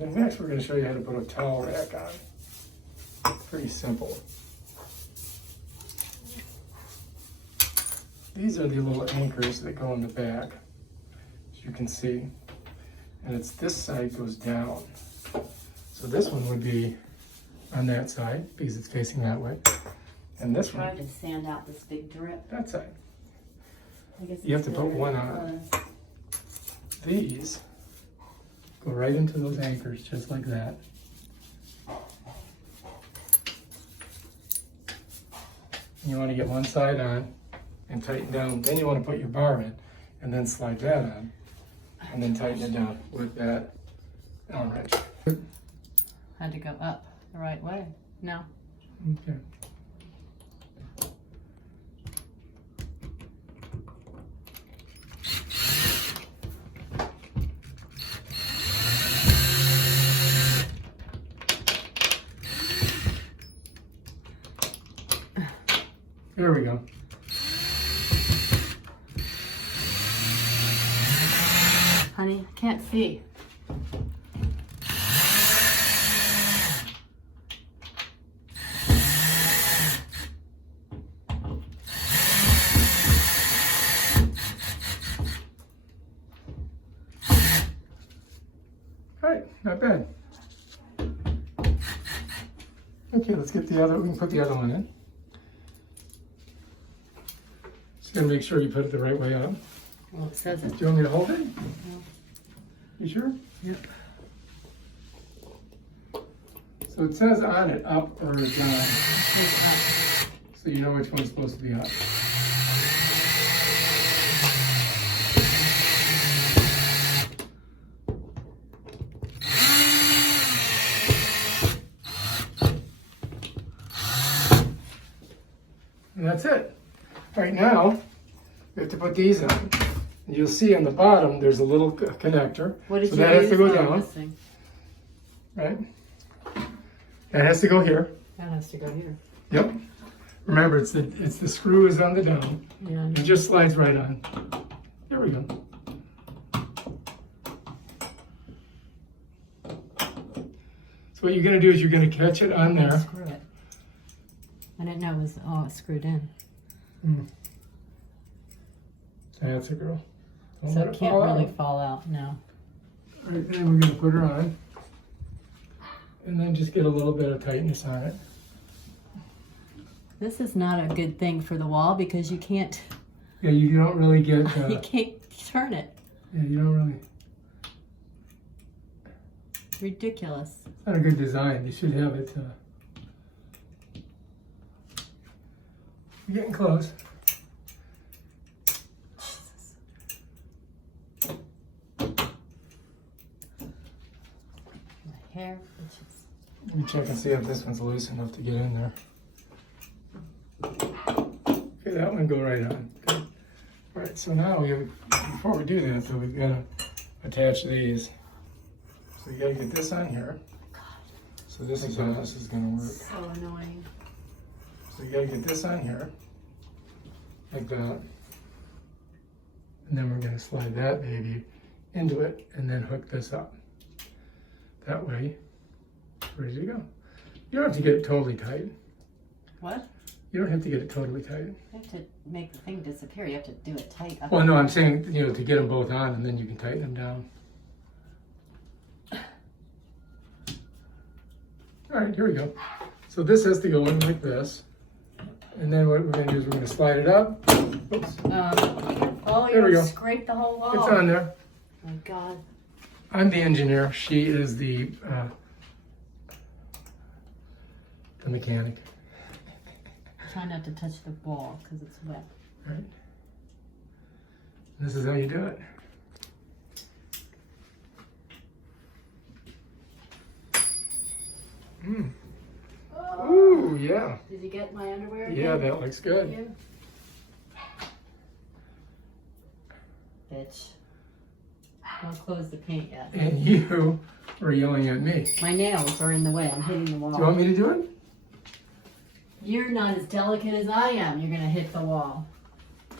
then next we're going to show you how to put a towel rack on. Pretty simple. These are the little anchors that go in the back, as you can see. And it's this side goes down. So this one would be on that side because it's facing that way. And this one, Try to sand out this big drip. that side. I guess You have it's to put better one if it on. was. These go right into those anchors just like that. You want to get one side on and tighten down. Then you want to put your bar in and then slide that on and then tighten it down with that Allen wrench. Had to go up the right way. No. Okay. There we go. Honey, I can't see. All right, not bad. Okay, let's get the other, we can put the other one in. Just gotta make sure you put it the right way up. Well, it says it. Do you want me to hold it? You sure? Yep. So it says on it up or down, so you know which one's supposed to be up. And that's it. Right now, we have to put these on. And you'll see on the bottom, there's a little connector. What did so you that has use? to go Oh, down, this thing. right? That has to go here. That has to go here. Yep. Remember, it's the screw is on the down. Yeah. It just slides right on. There we go. So what you're gonna do is you're gonna catch it on there. Screw it. I didn't know it was it's screwed in. That's a girl. Don't So let it it can't fall really out. fall out, no. All right, then we're gonna put her on. And then just get a little bit of tightness on it. This is not a good thing for the wall because you can't Yeah, you don't really get, you can't turn it. yeah, you don't really, Ridiculous. it's not a good design. You should have it, you're getting close. My hair itches. Let me check and see if this one's loose enough to get in there. Okay, that one go right on. Good. All right, so now we have, before we do that, though, we've got to attach these. So you got to get this on here. So this is how this is going to work. So annoying. So you got to get this on here, like that. And then we're going to slide that baby into it and then hook this up. That way, ready to go. You don't have to get it totally tight. What? You don't have to get it totally tight. You have to make the thing disappear. You have to do it tight up. Well, no, I'm saying, you know, to get them both on and then you can tighten them down. All right, here we go. So this has to go in like this. And then what we're going to do is we're going to slide it up. Oops. Oh, There we you go. scraped the whole wall. It's on there. Oh my God. I'm the engineer. She is the mechanic. Try not to touch the wall because it's wet. All right. This is how you do it. Mm. Oh. Ooh, yeah. Did you get my underwear Yeah, again? that looks good. Yeah. Bitch. Don't close the paint yet. And you were yelling at me. My nails are in the way. I'm hitting the wall. Do you want me to do it? You're not as delicate as I am. You're going to hit the wall.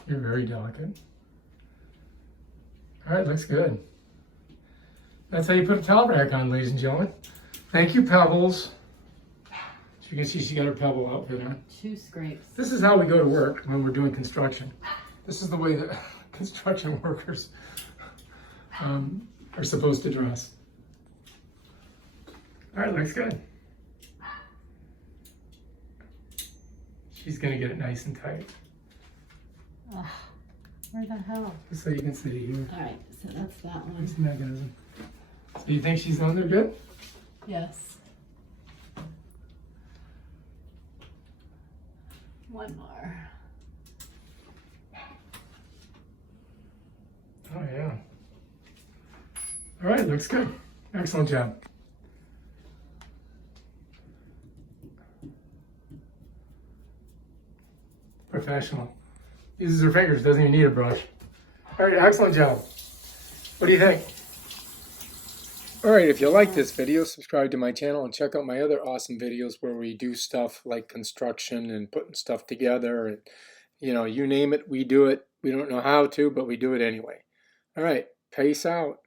You're very delicate. All right, looks good. That's how you put a towel rack on, ladies and gentlemen. Thank you, Pebbles. You can see she got her Pebble outfit on. 2 scrapes. This is how we go to work when we're doing construction. This is the way that construction workers are supposed to dress. All right, looks good. She's gonna get it nice and tight. Ugh, where the hell? Just so you can see here. All right, so that's that one. This mechanism. So you think she's on there good? Yes. One more. Oh yeah. All right, looks good. Excellent job. Professional. Uses her fingers, doesn't even need a brush. All right, excellent job. What do you think? All right, if you like this video, subscribe to my channel and check out my other awesome videos where we do stuff like construction and putting stuff together. And, you know, you name it, we do it. We don't know how to, but we do it anyway. All right, peace out.